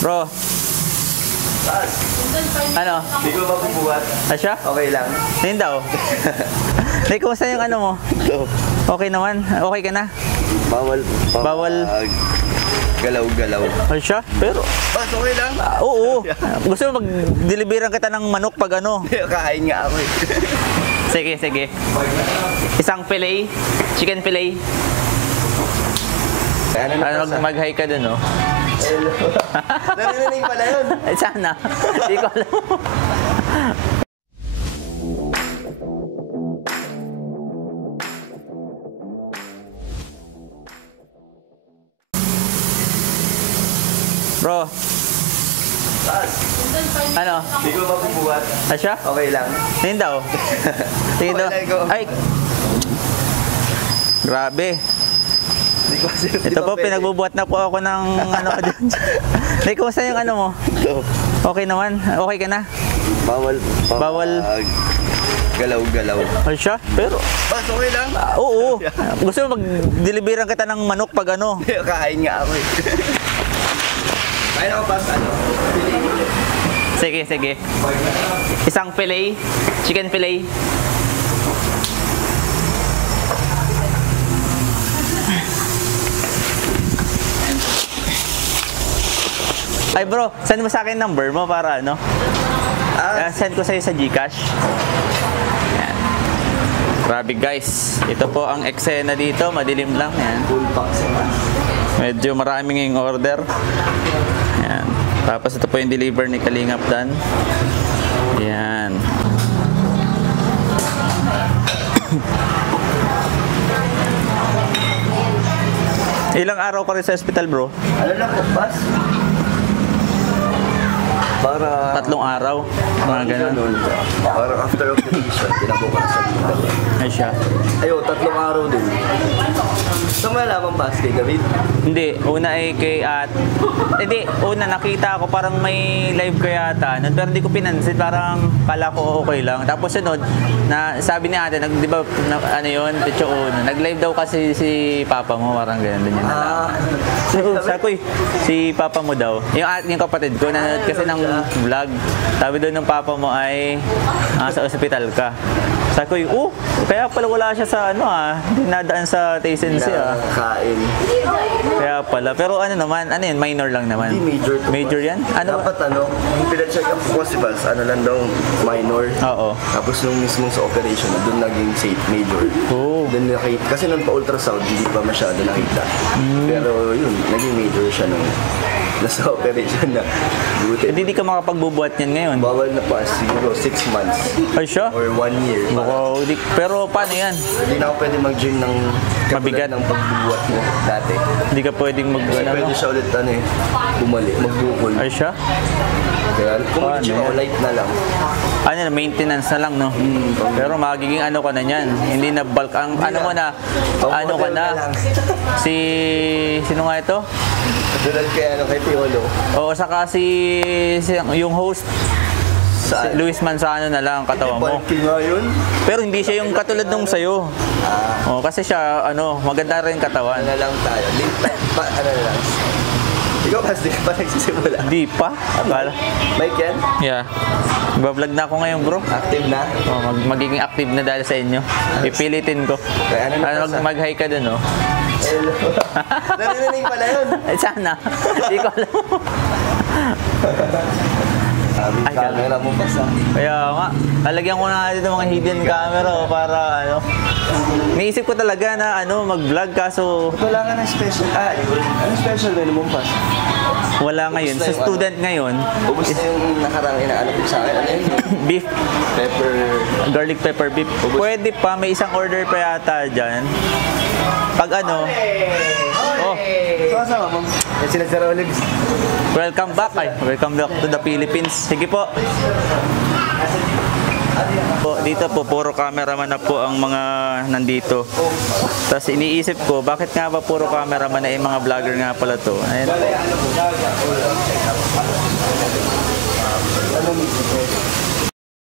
Bro. Ano? Hindi ko mabubuhat. Asya? Okay lang. Hindi daw. Hindi, kumusta yung ano mo? Okay naman? Okay ka na? Bawal. Galaw-galaw. Asya? Pero, Okay lang. oo. Gusto mo mag-deliveran kita ng manok pag ano? Kain nga ako eh. Sige, sige. Isang fillet, chicken fillet. Ano, mag-hi ka dun, no? Hello. Narinig pala yun. Sana. Hindi ko alam. Bro. Ano? Hindi ko mabubuhat. Asya? Okay lang. Hindi daw. Sige daw. Ay. Grabe. Ito po, pinagbubuhat na po ako ng ano ka dyan. Hindi, kumusta yung ano mo? Okay naman? Okay ka na? Bawal. Galaw-galaw. Asya? Pero, Okay lang. oo. Gusto mo mag-deliveran kita ng manok pag ano? Kain nga ako eh. Kain ako pa sa ano? Sige, sige. Isang fillet, chicken fillet. Ay bro, send mo sa akin number mo para ano? Send ko sa'yo sa GCash. Yan. Grabe guys, ito po ang eksena dito, madilim lang. Yan. Full box. Medyo maraming yung order. Yan. Tapos ito po yung deliver ni Kalingap Dan. Yan. Ilang araw ka rin sa hospital bro? Ano lang po, Bas? Para 3 araw. Mga ganun. Parang after operation, kinabukasan dito. Ay siya. Ayo, 3 araw din. Saan mo nalaman, Bas, kay David? Hindi, una ay kay hindi, una nakita ako parang may live ka yata. Pero hindi ko pinansin, parang kala ko okay lang. Tapos sunod, na sabi ni ate, di ba, ano yun, Pecho Uno, nag-live daw kasi si papa mo, parang ganun din yun nalaman. Sabi ko, si papa mo daw, yung kapatid ko, nanonood kasi ng vlog. Sabi doon ng papa mo ay sa ospital ka. Sabi ko, kaya pala wala siya sa ano hindi nadaan sa TSNC Kain. Kaya pala. Pero ano naman, ano yun, minor lang naman. Hindi major to. Major yan? Ano? Dapat yung pina-check up ko si Bas, ano lang daw, minor. Oo. Tapos nung mismo sa operation, doon naging safe major. Oo. Doon nakita, kasi nung pa-ultrasound, hindi pa masyado nakita. Pero yun, naging major siya nung nasa operation na. Buti. Hindi ka makapagbubuhat yan ngayon. Bawal na pa, siguro 6 months. Ay siya? Or 1 year. Wow, pero paano yan? Hindi na ako pwede mag-gym ng Mabigat ng pagbubuhat mo dati. Hindi ka pwedeng Kasi pwede siya ulit bumalik, magbukol. Ay siya? Kaya kung mag-gym ako, light na lang. Ano na, maintenance na lang, no? Pero magiging ano ka na yan. Hindi na bulk. Ang ano mo na, ano ka na. Sino nga ito? Tulad kay Piolo. Oo, saka yung host. Si Luis Manzano na lang katawan mo. Bulky nga yun. Pero hindi siya yung katulad nung sa'yo. Oh, kasi siya, maganda rin katawan. Ano lang tayo. Ano lang. Ikaw pas, di ka pa nagsisimula. Di pa? Akala. Mike yan? Yeah. Iba-vlog na ako ngayon, bro. Active na? Oh, magiging active na dahil sa inyo. Ipilitin ko. Kaya Mag-hi ka dun, oh. Hello. Narinig pala yun. Sana. Hindi ko alam. Ay, camera mo pa sa. Kaya nga, lalagyan ko na dito mga hidden camera para Naisip ko talaga na mag-vlog kaso wala ka na special. Ano special ba mo pa? Wala ngayon. Sa student ngayon. Ubus na yung nakarang inaano ko sa akin. Ano yun? Beef. Pepper. Garlic pepper beef. Pwede pa. May isang order pa yata dyan. Pag Oh. Kasama mo. Sila Sir Olives. Welcome back. Welcome back to the Philippines. Sige po. Dito po, puro cameraman na po ang mga nandito. Tapos iniisip ko, bakit nga ba puro cameraman na yung mga vlogger nga pala to? Ayan po.